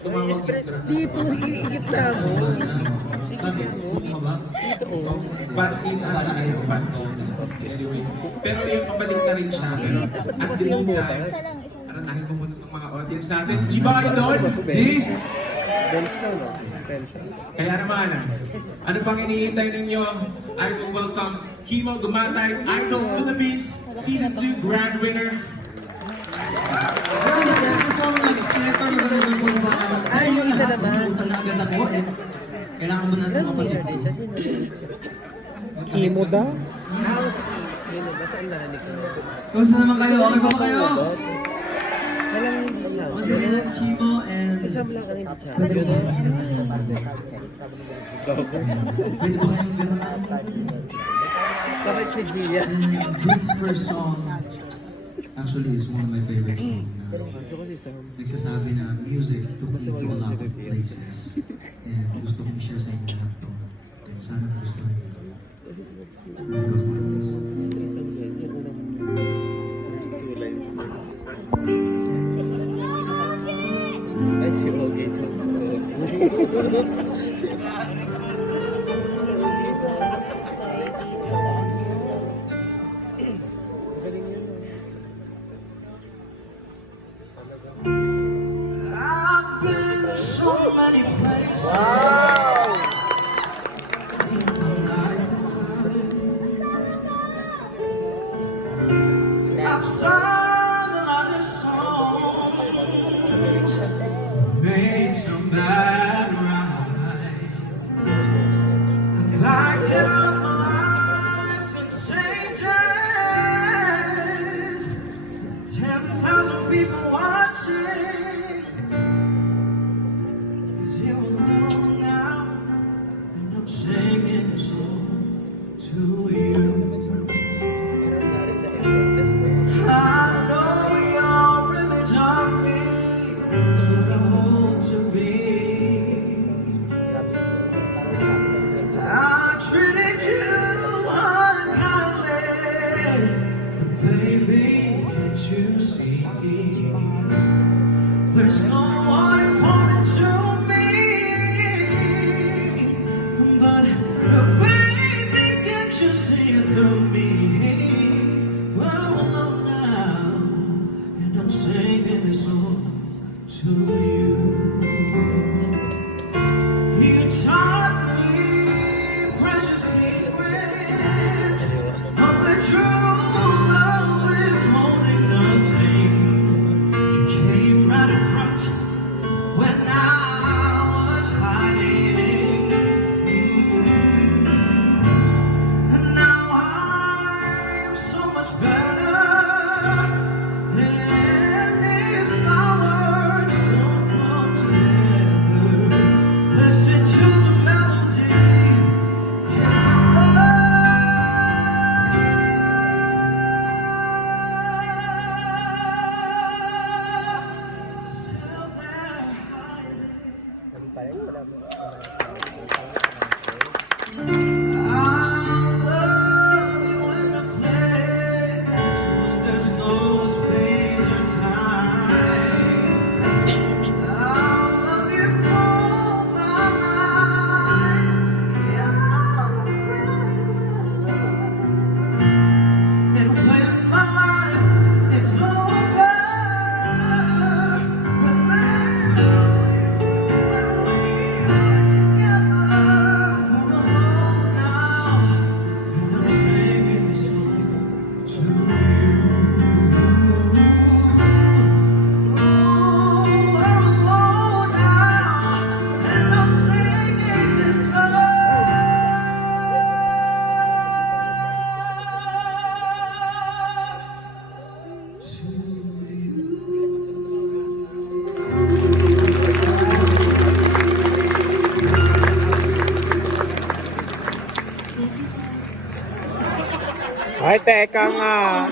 Tumawag yung truck. Dito, higit na mo. Bakit? Buti ba? Dito, oh. Batin tayo. Anyway. Pero yung pabalik na rin siya. Pero at the meantime, aranahin ko muna ng mga audience natin. G ba kayo doon? G? Bench na, no? Pension. Kaya naman, ano pang iniintay ninyo? I will welcome Kimo Gumatay, Idol Philippines Season 2 Grand Winner. Ay, yung isa naman. Utang na agad ako eh. Kailangan mo na rin Ilang winner mapatid. din siya? Sino yun? Kimo daw? Ah, si Kimo ba? Saan narinig ko? Kamusta naman kayo? Okay ba kayo? Walang hindi siya. Once again, Kimo and... Si Sam lang ang hindi siya. Pwede ba? Gago. Pwede ba kayong gano'n? Kapag si Gia. And this first song actually is one of my favorite songs. Kaso ko si Sam. Nagsasabi na music took me to a lot of places. And gusto kong i-share sa inyo lahat to. And sana gusto nyo. It goes like this. Isang line. Yung unang first two lines. Ay, si Ogie. Galing yun. I've been so many places. I've sung a lot of songs, made some bad rhymes. I've acted out my life in stages, 10,000 people watching. 'Cause you're alone now, and I'm singing this song to you. Parang narin na effortless na yun. I know your image of me is what I hope to be. I treated you unkindly, but baby, can't you see? There's no one important to me, but baby, can't you see through me? Well, alone now, and I'm singing this song to you. You taught me precious secret of the true love withholding nothing. You came right in front when I was hiding. And now I'm so much better. And if my words don't come together, listen to the melody. Here's my love. Still there hiding. I'll love you in a place when there's no space or time. I'll love you for my life. You're my friend. And when my life is over, remember when we were together. We're alone now, and I'm singing this song to you. Oh, we're alone now, and I'm singing this Ay, teka nga.